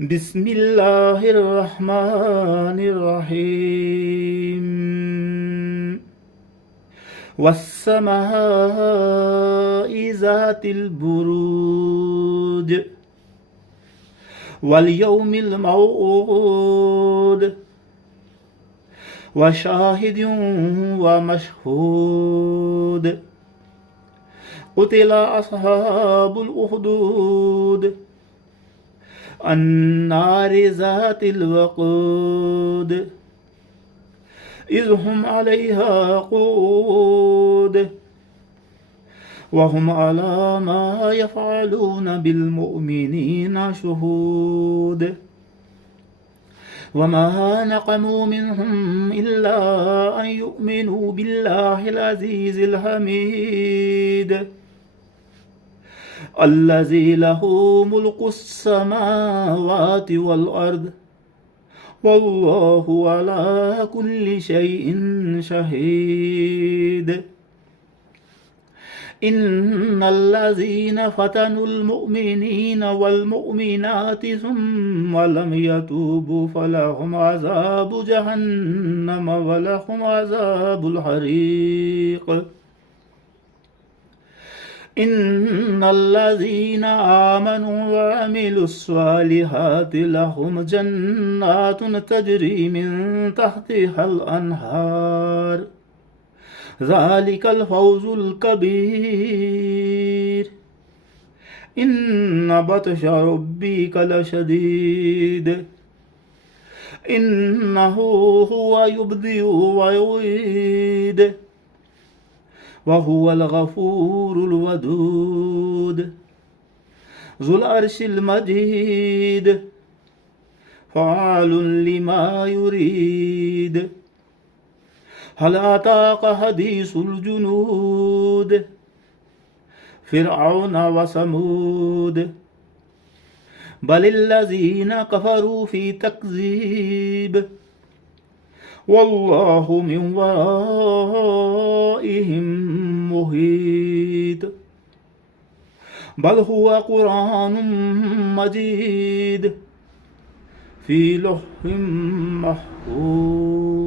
بسم الله الرحمن الرحيم والسماء ذات البروج واليوم الموعود وشاهد ومشهود قتل أصحاب الأخدود النار ذات الوقود إذ هم عليها قعود وهم على ما يفعلون بالمؤمنين شهود وما نقموا منهم إلا أن يؤمنوا بالله العزيز الحميد الذي له ملك السماوات والأرض والله على كل شيء شهيد إن الذين فتنوا المؤمنين والمؤمنات ثم لم يتوبوا فلهم عذاب جهنم ولهم عذاب الحريق إن الذين آمنوا وعملوا الصالحات لهم جنات تجري من تحتها الأنهار ذلك الفوز الكبير إن بطش ربك لشديد إنه هو يبدئ ويعيد وهو الغفور الودود ذو العرش المجيد فعال لما يريد هل أتاك حديث الجنود فرعون وثمود بل الذين كفروا في تكذيب والله من ورائهم محيط بل هو قرآن مجيد في لوح محفوظ